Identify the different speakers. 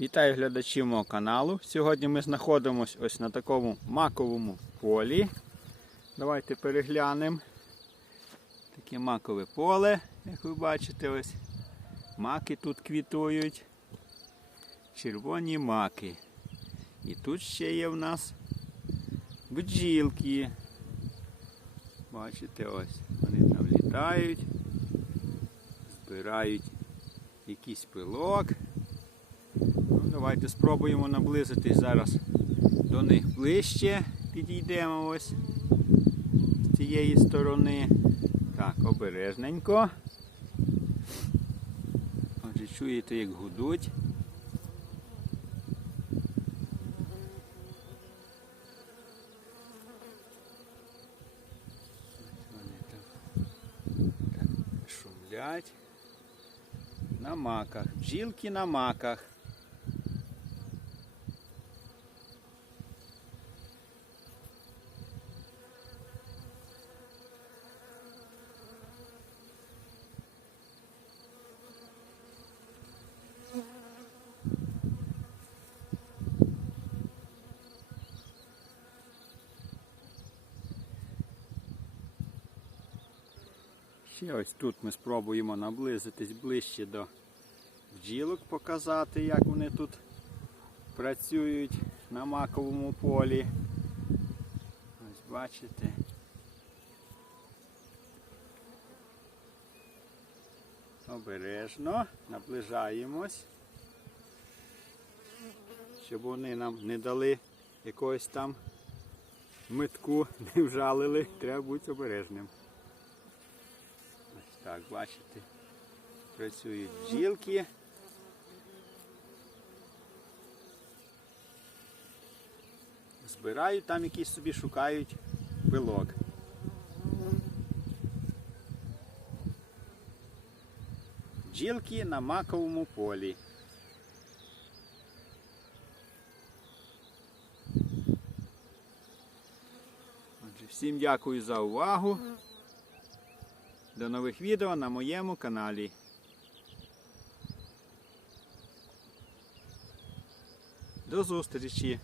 Speaker 1: Вітаю глядачів мого каналу. Сьогодні ми знаходимося ось на такому маковому полі. Давайте переглянемо. Таке макове поле, як ви бачите, ось. Маки тут квітують. Червоні маки. І тут ще є в нас бджілки. Бачите, ось. Вони там літають, збирають якийсь пилок. Давайте спробуємо наблизитись зараз до них ближче. Підійдемо ось з цієї сторони. Так, обережненько. Отже, чуєте, як гудуть. Шумлять. На маках. Бджілки на маках. Ще ось тут ми спробуємо наблизитись ближче до бджілок, показати, як вони тут працюють на маковому полі. Ось бачите. Обережно наближаємось, щоб вони нам не дали якогось там метку, не вжалили, треба бути обережним. Так, бачите, працюють бджілки. Збирають там якийсь собі шукають пилок. Бджілки на маковому полі. Отже, всім дякую за увагу. До нових відео на моєму каналі. До зустрічі!